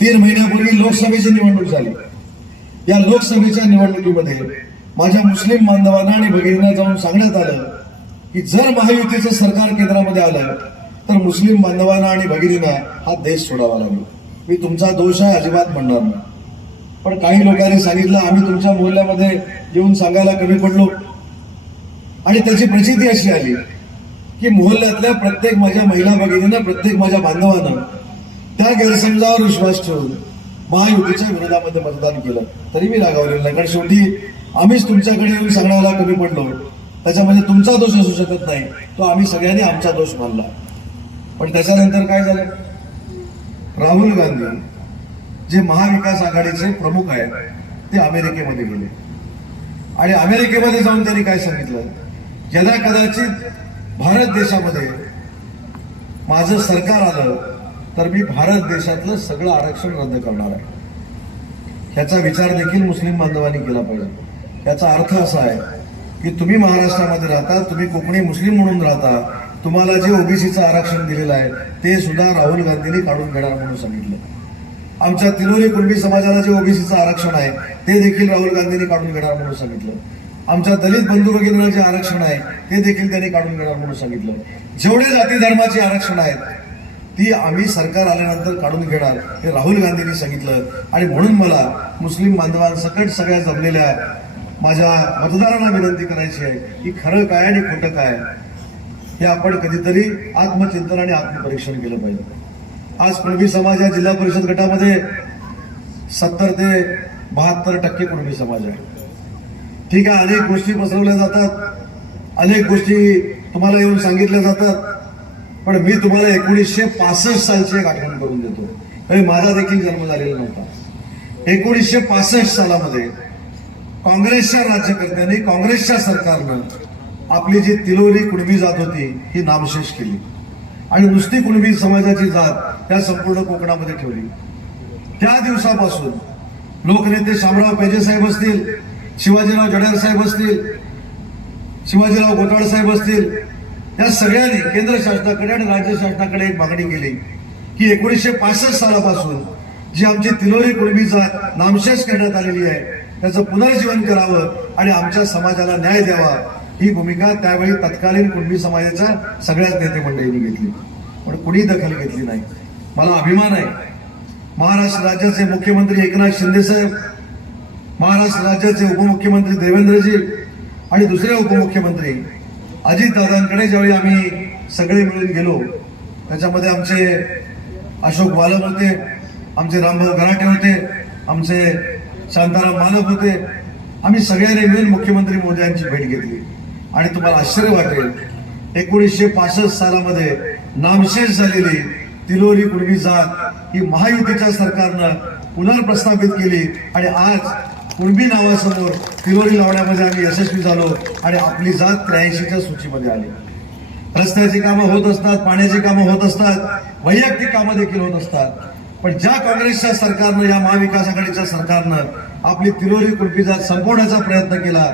तीन महिन्यापूर्वी लोकसभेची निवडणूक झाली. या लोकसभेच्या निवडणुकीमध्ये माझ्या मुस्लिम बांधवांना आणि भगिनींना जाऊन सांगण्यात आलं की जर महायुतीचं सरकार केंद्रामध्ये आलं तर मुस्लिम बांधवांना आणि भगिनींना हा देश सोडावा लागेल. मी तुमचा दोष आहे अजिबात म्हणणार नाही. पण काही लोकांनी सांगितलं आम्ही तुमच्या मोहल्ल्यामध्ये येऊन सांगायला कमी पडलो. आणि त्याची प्रचिती अशी आली की मोहल्ल्यातल्या प्रत्येक माझ्या महिला भगिनीनं प्रत्येक माझ्या बांधवानं त्या गैरसमजावर विश्वास ठेवून महायुतीच्या विरोधामध्ये मतदान केलं. तरी मी रागावलेलं नाही. कारण शेवटी आम्हीच तुमच्याकडे येऊन सांगण्याला कमी पडलो. त्याच्यामध्ये तुमचा दोष असू शकत नाही. तो आम्ही सगळ्यांनी आमचा दोष मानला. पण त्याच्यानंतर काय झालं? राहुल गांधी जे महाविकास आघाडीचे प्रमुख आहेत ते अमेरिकेमध्ये गेले. आणि अमेरिकेमध्ये जाऊन त्यांनी काय सांगितलं? यदा कदाचित भारत देशामध्ये माझं सरकार आलं तर मी भारत देशातलं सगळं आरक्षण रद्द करणार आहे. ह्याचा विचार देखील मुस्लिम बांधवांनी केला पाहिजे. याचा अर्थ असा आहे की तुम्ही महाराष्ट्रामध्ये राहता तुम्ही कोकणी मुस्लिम म्हणून राहता तुम्हाला जे ओबीसीचं आरक्षण दिलेलं आहे ते सुद्धा राहुल गांधींनी काढून घेणार म्हणून सांगितलं. आमच्या तिलोरी कुणबी समाजाला जे ओबीसीचं आरक्षण आहे ते देखील राहुल गांधींनी काढून घेणार म्हणून सांगितलं. आमच्या दलित बंधू भगिनीला जे आरक्षण आहे ते देखील त्यांनी काढून घेणार म्हणून सांगितलं. जेवढे जाती धर्माचे आरक्षण आहेत ती आम्ही सरकार आल्यानंतर काढून घेणार हे राहुल गांधींनी सांगितलं. आणि म्हणून मला मुस्लिम बांधवांसकट सगळ्या जमलेल्या माझ्या मतदारांना विनंती करायची आहे की खरं काय आणि खोटं काय हे आपण कधीतरी आत्मचिंतन आणि आत्मपरीक्षण केलं पाहिजे. आज कुणबी समाज या जिल्हा परिषद गटामध्ये सत्तर ते बहात्तर टक्के कुणबी समाज आहे. ठीक आहे अनेक गोष्टी पसरवल्या जातात. अनेक गोष्टी तुम्हाला येऊन सांगितल्या जातात. पण मी तुम्हाला एकोणीसशे पासष्ट सालची एक आठवण करून देतो. कारण माझा देखील जन्म झालेला नव्हता. एकोणीसशे पासष्ट सालामध्ये काँग्रेसच्या राज्यकर्त्यांनी काँग्रेसच्या सरकारनं आपली जी तिलोरी कुणबी जात होती ही नामशेष केली. आणि नुसती कुणबी समाजाची जात त्या संपूर्ण कोकणामध्ये ठेवली. त्या दिवसापासून लोकनेते शामराव पेजे साहेब असतील शिवाजीराव जडेर साहेब असतील शिवाजीराव गोटाळ साहेब असतील या सगळ्यांनी केंद्र शासनाकडे आणि राज्य शासनाकडे एक मागणी केली की एकोणीसशे पासष्ट सालापासून जी आमची तिलोरी कुणबीचा नामशेष करण्यात आलेली आहे त्याचं पुनर्जीवन करावं आणि आमच्या समाजाला न्याय द्यावा ही भूमिका त्यावेळी तत्कालीन कुणबी समाजाच्या सगळ्याच नेते मंडळींनी घेतली. पण कुणी दखल घेतली नाही. मला अभिमान आहे. महाराष्ट्र राज्याचे मुख्यमंत्री एकनाथ शिंदे साहेब महाराष्ट्र राज्याचे उपमुख्यमंत्री देवेंद्रजी आणि दुसरे उपमुख्यमंत्री अजितदादांकडे ज्यावेळी आम्ही सगळे मिळून गेलो त्याच्यामध्ये आमचे अशोक वालक होते आमचे रामभाऊ गराटे होते आमचे शांताराम मानव होते. आम्ही सगळ्यांनी मिळून मुख्यमंत्री मोदयांची भेट घेतली. आणि तुम्हाला आश्चर्य वाटेल एकोणीसशे पासष्ट सालामध्ये नामशेष झालेली तिलोरी कुणबी जात ही महायुतीच्या सरकारनं पुनर्प्रस्थापित केली आणि आज कुणबी नावासमोर तिलोरी लावण्यामध्ये आम्ही यशस्वी झालो आणि आपली जात त्र्याऐंशीच्या सूचीमध्ये आली. रस्त्याची कामं होत असतात पाण्याची कामं होत असतात वैयक्तिक कामं देखील होत असतात. पण ज्या काँग्रेसच्या सरकारनं या महाविकास आघाडीच्या सरकारनं आपली तिलोरी कुणबी जात संपवण्याचा प्रयत्न केला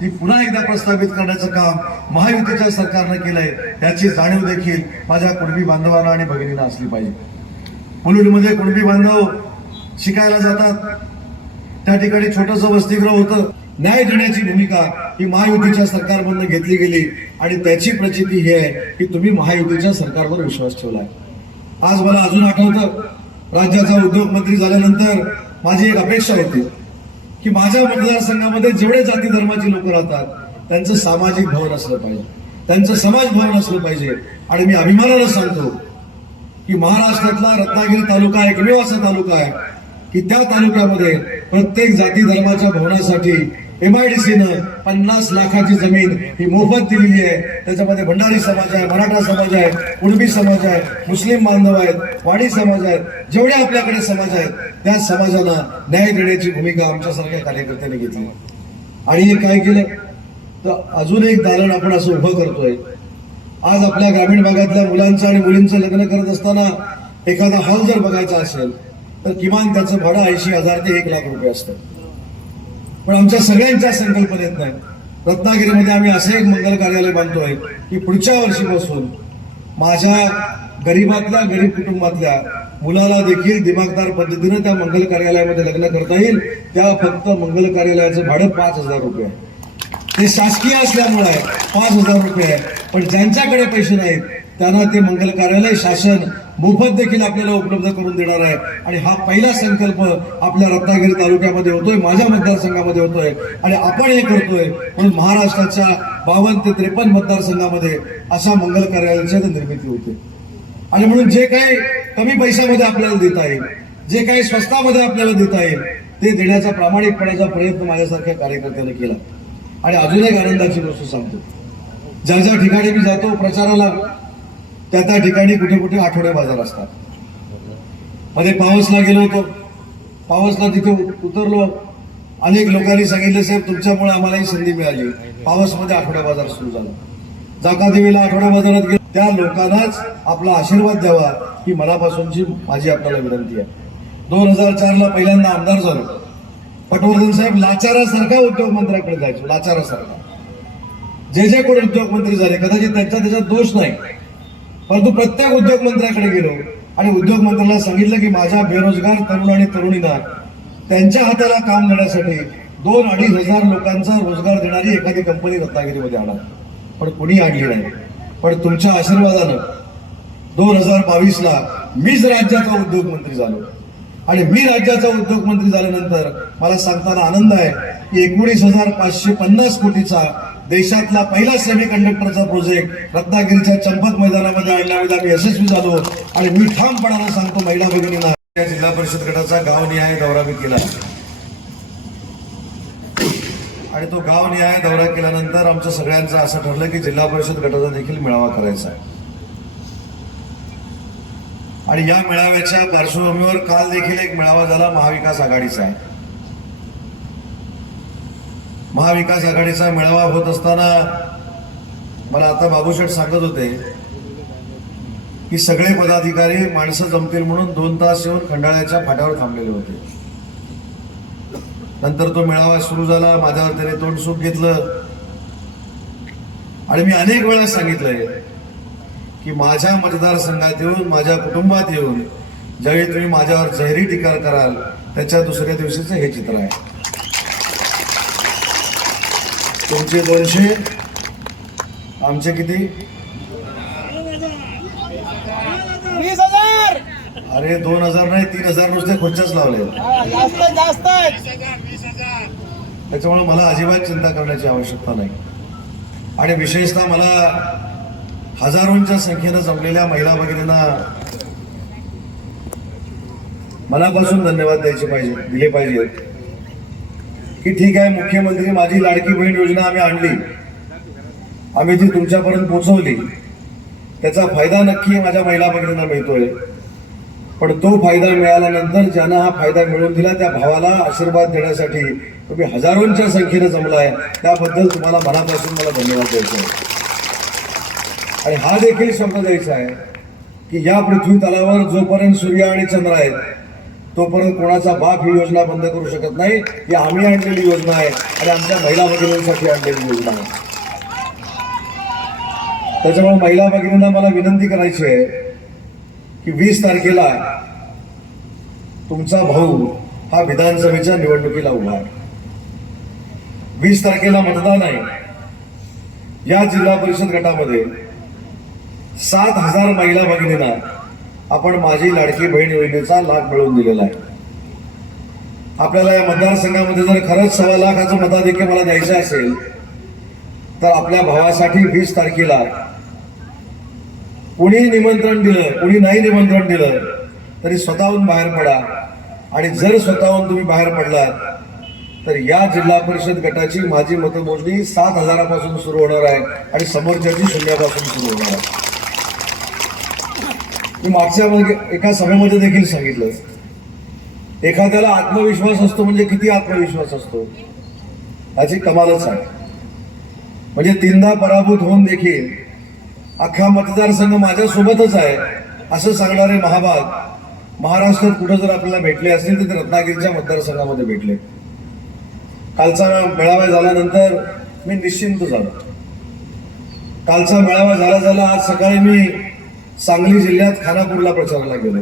ती पुन्हा एकदा प्रस्थापित करण्याचं काम महायुतीच्या सरकारनं केलंय याची जाणीव देखील माझ्या कुणबी बांधवांना आणि भगिनींना असली पाहिजे. मुलुंडमध्ये कुणबी बांधव शिकायला जातात त्या ठिकाणी छोटस वसतिगृह होतं. न्याय देण्याची भूमिका ही महायुतीच्या सरकारमधनं घेतली गेली. आणि त्याची प्रचिती ही आहे की तुम्ही महायुतीच्या सरकारवर विश्वास ठेवलाय. आज मला अजून आठवतं राज्याचा उद्योग मंत्री झाल्यानंतर माझी एक अपेक्षा होती की माझ्या मतदारसंघामध्ये जेवढे जाती धर्माची लोक राहतात त्यांचं सामाजिक भवन असलं पाहिजे. त्यांचं समाज भवन असलं पाहिजे. आणि मी अभिमानानं सांगतो की महाराष्ट्रातला रत्नागिरी तालुका एकमेव असा तालुका आहे की त्या तालुक्यामध्ये प्रत्येक जाती धर्माच्या भवनासाठी एम आय डी सीनं पन्नास लाखाची जमीन ही मोफत दिलेली आहे. त्याच्यामध्ये भंडारी समाज आहे मराठा समाज आहे कुणबी समाज आहे मुस्लिम बांधव आहेत वाडी समाज आहेत जेवढे आपल्याकडे समाज आहेत त्या समाजाला न्याय देण्याची भूमिका आमच्यासारख्या कार्यकर्त्यांनी घेतली. आणि हे काय केलं? तर अजून एक दालन आपण असं उभं करतोय. आज आपल्या ग्रामीण भागातल्या मुलांचं आणि मुलींचं लग्न करत असताना एखादा हॉल जर बघायचा असेल तर किमान त्याचं भाडं ऐंशी हजार ते एक लाख रुपये असतं. पण आमच्या सगळ्यांच्या संकल्पनेत नाही. रत्नागिरीमध्ये आम्ही असं एक मंगल कार्यालय बांधतोय की पुढच्या वर्षीपासून माझ्या गरीबातल्या गरीब कुटुंबातल्या मुलाला देखील दिमागदार पद्धतीनं त्या मंगल कार्यालयामध्ये लग्न करता येईल. त्या फक्त मंगल कार्यालयाचं भाडं पाच हजार रुपये आहे. ते शासकीय असल्यामुळे पाच हजार रुपये आहे. पण ज्यांच्याकडे पैसे नाहीत त्यांना ते मंगल कार्यालय शासन मोफत देखील आपल्याला उपलब्ध करून देणार आहे. आणि हा पहिला संकल्प आपल्या रत्नागिरी तालुक्यामध्ये होतोय माझ्या मतदारसंघामध्ये होतोय. आणि आपण हे करतोय म्हणून महाराष्ट्राच्या बावन्न ते त्रेपन्न मतदारसंघामध्ये अशा मंगल कार्यालयाची निर्मिती होते. आणि म्हणून जे काही कमी पैशामध्ये आपल्याला देता येईल जे काही स्वस्तामध्ये आपल्याला देता येईल ते देण्याचा प्रामाणिकपणाचा प्रयत्न माझ्यासारख्या कार्यकर्त्याने केला. आणि अजून एक आनंदाची गोष्ट सांगतो. ज्या ज्या ठिकाणी मी जातो प्रचाराला त्या त्या ठिकाणी कुठे कुठे आठवडे बाजार असतात. मध्ये पावसला गेलो होतो. पावसला तिथे उतरलो. अनेक लोकांनी सांगितले साहेब तुमच्यामुळे आम्हाला ही संधी मिळाली. पावसमध्ये आठवडा बाजार सुरू झाला. जाकादेवीला आठवडा बाजारात गेलो. त्या लोकांनाच आपला आशीर्वाद द्यावा ही मनापासूनची माझी आपल्याला विनंती आहे. दोन हजार चारला पहिल्यांदा आमदार झालो. पटवर्धन साहेब लाचारासारखा उद्योग मंत्र्याकडे जायचो. लाचारासारखा. जे जे कोण उद्योगमंत्री झाले कदाचित त्यांचा त्याच्यात दोष नाही. परंतु प्रत्येक उद्योग मंत्र्याकडे गेलो आणि उद्योग मंत्र्याला सांगितलं की माझ्या बेरोजगार तरुण आणि तरुणींना त्यांच्या हाताला काम देण्यासाठी दोन अडीच हजार लोकांचा रोजगार देणारी एखादी कंपनी रत्नागिरीमध्ये आणा. पण कुणी आणली नाही. पण तुमच्या आशीर्वादानं दोन हजार बावीसला मीच राज्याचा उद्योगमंत्री झालो. आणि मी राज्याचा उद्योगमंत्री झाल्यानंतर मला सांगताना आनंद आहे की एकोणीस हजार पाचशे पन्नास कोटीचा देशातला पहिला सेमी कंडक्टरचा प्रोजेक्ट रत्नागिरीच्या चंपत मैदानामध्ये आणण्यामध्ये आम्ही यशस्वी झालो. आणि मी ठामपणाला सांगतो महिला भगिनींना या जिल्हा परिषद गटाचा गावनिहाय दौरा मी केला. आणि तो गावनिहाय दौरा केल्यानंतर आमचं सगळ्यांचं असं ठरलं की जिल्हा परिषद गटाचा देखील मेळावा करायचा आहे. आणि या मेळाव्याच्या पार्श्वभूमीवर काल देखील एक मेळावा झाला महाविकास आघाडीचा आहे. महाविकास आघाडीचा मेळावा होत असताना मला आता बाबूशेठ सांगत होते की सगळे पदाधिकारी माणसं जमतील म्हणून दोन तास येऊन खंडाळ्याच्या फाट्यावर थांबलेले होते. नंतर तो मेळावा सुरू झाला माझ्यावर त्याने तोंड सुख घेतलं. आणि मी अनेक वेळा सांगितलंय की माझ्या मतदारसंघात येऊन माझ्या कुटुंबात येऊन ज्यावेळी तुम्ही माझ्यावर जहरी टीका कराल त्याच्या दुसऱ्या दिवशीचं हे चित्र आहे. तुमचे दोनशे आमचे किती? अरे दोन हजार नाही तीन हजार नुसते खुर्च्याच लावले. त्याच्यामुळे मला अजिबात चिंता करण्याची आवश्यकता नाही. आणि विशेषतः मला हजारोंच्या संख्येनं जमलेल्या महिला भगिनींना मनापासून धन्यवाद द्यायचे पाहिजे दिले पाहिजे. की ठीक आहे मुख्यमंत्री माझी लाडकी बहीण योजना आम्ही आणली. आम्ही ती तुमच्यापर्यंत पोचवली त्याचा फायदा नक्की माझ्या महिला भगिनींना मिळतोय. पण तो फायदा मिळाल्यानंतर ज्यांना हा फायदा मिळवून दिला त्या भावाला आशीर्वाद देण्यासाठी तुम्ही हजारोंच्या संख्येने जमलाय. त्याबद्दल तुम्हाला मनापासून मला धन्यवाद द्यायचा आहे. आणि हा देखील शब्द द्यायचा आहे की या पृथ्वी तलावर जोपर्यंत सूर्य आणि चंद्र आहेत तोपर्यंत कोणाचा बाप ही योजना बंद करू शकत नाही. ही आम्ही आणलेली योजना आहे आणि आमच्या महिला भगिनींसाठी आणलेली योजना आहे. त्याच्यामुळे महिला भगिनींना मला विनंती करायची आहे की वीस तारखेला तुमचा भाऊ हा विधानसभेच्या निवडणुकीला उभा आहे. वीस तारखेला मतदान आहे. या जिल्हा परिषद गटामध्ये सात हजार महिला भगिनींना आपण माझी लाडकी बहीण योजनेचा लाभ मिळवून दिलेला आहे. आपल्याला या मतदारसंघामध्ये जर खरंच सव्वा लाखाचं मताधिक्य मला द्यायचं असेल तर आपल्या भावासाठी वीस तारखेला कुणी निमंत्रण दिलं कुणी नाही निमंत्रण दिलं तरी स्वतःहून बाहेर पडा. आणि जर स्वतःहून तुम्ही बाहेर पडलात तर या जिल्हा परिषद गटाची माझी मतमोजणी सात हजारापासून सुरू होणार आहे आणि समोरच्याची शून्यापासून सुरू होणार आहे. मी मागच्या एका सभेमध्ये देखील सांगितलं एखाद्याला आत्मविश्वास असतो म्हणजे किती आत्मविश्वास असतो? याची कमालच आहे. म्हणजे तीनदा पराभूत होऊन देखील अख्खा मतदारसंघ माझ्यासोबतच आहे असं सांगणारे महाभाग महाराष्ट्रात कुठं जर आपल्याला भेटले असतील तर रत्नागिरीच्या मतदारसंघामध्ये भेटले. कालचा मेळावा झाल्यानंतर मी निश्चिंत झालो. कालचा मेळावा झाला झाला आज सकाळी मी सांगली जिल्ह्यात खानापूरला प्रचाराला गेलो.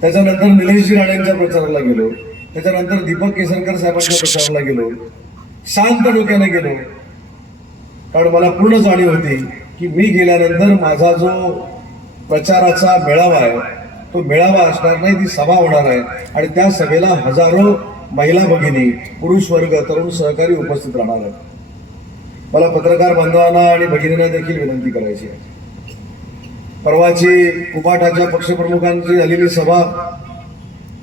त्याच्यानंतर निलेशजी राणेंच्या प्रचाराला गेलो. त्याच्यानंतर दीपक केसरकर साहेबांच्या प्रचाराला गेलो. शांत डोक्याने गेलो. कारण मला पूर्ण जाणीव होती की मी गेल्यानंतर माझा जो प्रचाराचा मेळावा आहे तो मेळावा असणार नाही ती सभा होणार आहे. आणि त्या सभेला हजारो महिला भगिनी पुरुष वर्ग तरुण सहकारी उपस्थित राहणार आहेत. मला पत्रकार बांधवांना आणि भगिनींना देखील विनंती करायची आहे. परवाची कुपाठाच्या पक्षप्रमुखांची झालेली सभा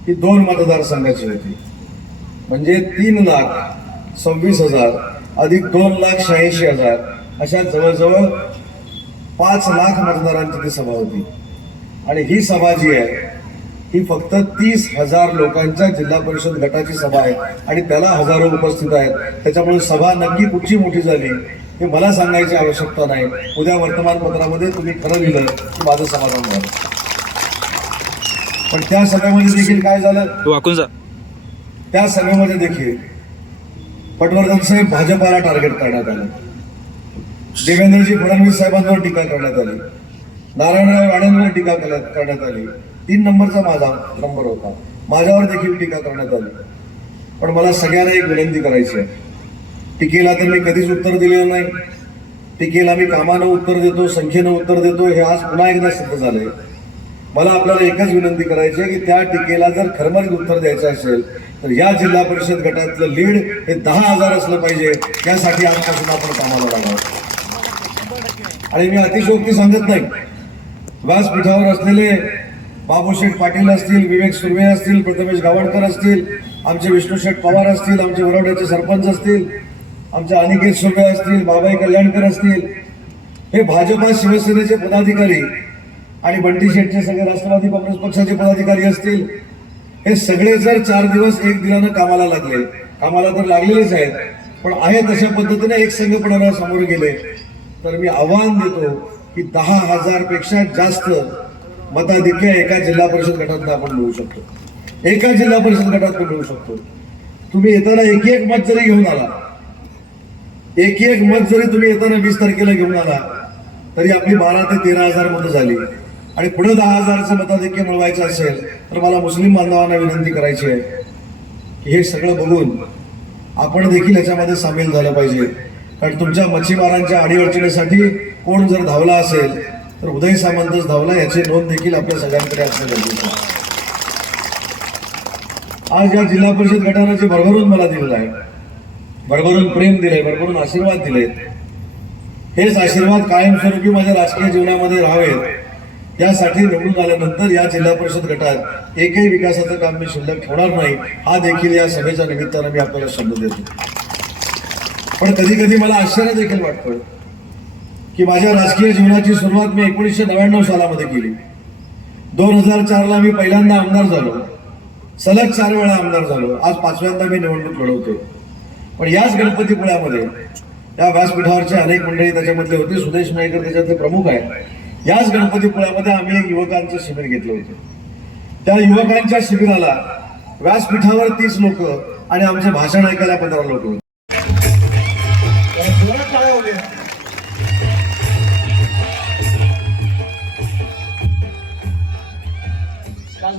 ही दोन मतदारसंघाची होती. म्हणजे तीन लाख सव्वीस हजार अधिक दोन लाख शहाऐंशी हजार अशा जवळजवळ पाच लाख मतदारांची ती सभा होती. आणि ही सभा जी आहे ही फक्त तीस हजार लोकांच्या जिल्हा परिषद गटाची सभा आहे. आणि त्याला हजारो उपस्थित आहेत. त्याच्यामुळे सभा नक्की कुठची मोठी झाली हे मला सांगायची आवश्यकता नाही. उद्या वर्तमानपत्रामध्ये तुम्ही खरं लिहिलं की माझं समाधान झालं. पण त्या सभेमध्ये देखील काय झालं? वाकून जा. त्या सभेमध्ये देखील पटवर्धन साहेब भाजपाला टार्गेट करण्यात आलं. देवेंद्रजी फडणवीस साहेबांवर टीका करण्यात आली. नारायणराव राणेंवर टीका करण्यात करण्यात आली. तीन नंबरचा माझा नंबर होता. माझ्यावर देखील टीका करण्यात आली. पण मला सगळ्यांना एक विनंती करायची आहे. टीकेला तर मी कधीच उत्तर दिलेलं नाही. टीकेला मी कामानं उत्तर देतो संख्येनं उत्तर देतो हे आज पुन्हा एकदा सिद्ध झालंय. मला आपल्याला एकच विनंती करायची आहे की त्या टीकेला जर खरमरीत उत्तर द्यायचं असेल तर या जिल्हा परिषद गटातलं लीड हे दहा हजार असलं पाहिजे. यासाठी आजपासून आपण कामाला लागावं आणि मी अतिशोक्ती सांगत नाही. व्यासपीठावर असलेले बाबूशेठ पाटील असतील विवेक सुर्वे असतील प्रथमेश गावडकर असतील आमचे विष्णू पवार असतील आमचे वरवड्याचे सरपंच असतील आमचे अनिकेत सुर्वे असतील बाबाई कल्याणकर असतील हे भाजपा शिवसेनेचे पदाधिकारी आणि बंटी शेटचे सगळे राष्ट्रवादी काँग्रेस पक्षाचे पदाधिकारी असतील हे सगळे जर चार दिवस एक दिनानं कामाला लागले. कामाला तर लागलेलेच आहेत पण आहेत अशा पद्धतीने एक संघपणाला समोर गेले. तर मी आव्हान देतो की दहा हजारपेक्षा जास्त मताधिक्य एका जिल्हा परिषद गटात आपण मिळू शकतो. एका जिल्हा परिषद गटात मिळू शकतो. तुम्ही येताना एक एक मत जरी घेऊन आला एक एक मत जरी तुम्ही येताना वीस तारखेला घेऊन आला तरी आपली बारा ते तेरा हजार मतं झाली. आणि पुढे दहा हजारचं मताधिक्य मिळवायचं असेल तर मला मुस्लिम बांधवांना विनंती करायची आहे की हे सगळं बघून आपण देखील याच्यामध्ये सामील झालं पाहिजे. कारण तुमच्या मच्छीमारांच्या अडीअडचणीसाठी कोण जर धावला असेल तर उदय सामंतच धावला याची नोंद देखील आपल्या सगळ्यांकडे असणं गरजेचं आहे. आज या जिल्हा परिषद गटानं जे भरभरून मला दिलेलं आहे भरभरून प्रेम दिले भरभरून आशीर्वाद दिले हेच आशीर्वाद कायमस्वरूपी माझ्या राजकीय जीवनामध्ये राहावेत. यासाठी निवडून आल्यानंतर या जिल्हा परिषद गटात एकही विकासाचं काम मी शिल्लक ठेवणार नाही हा देखील या सभेच्या निमित्तानं मी आपल्याला शब्द देतो. पण कधी कधी मला आश्चर्य देखील वाटतं की माझ्या राजकीय जीवनाची सुरुवात मी एकोणीसशे नव्याण्णव सालामध्ये केली. दोन हजार चारला मी पहिल्यांदा आमदार झालो. सलग चार वेळा आमदार झालो. आज पाचव्यांदा मी निवडणूक लढवतो पण याच गणपतीपुळ्यामध्ये या व्यासपीठावरचे अनेक मंडळी त्याच्यामधले होते. सुदेश नाईकर त्याच्यातले प्रमुख आहेत. याच गणपतीपुळ्यामध्ये आम्ही एक युवकांचं शिबिर घेतलं होतं. त्या युवकांच्या शिबिराला व्यासपीठावर तीस लोक आणि आमचे भाषण ऐकायला पंधरा लोक होते.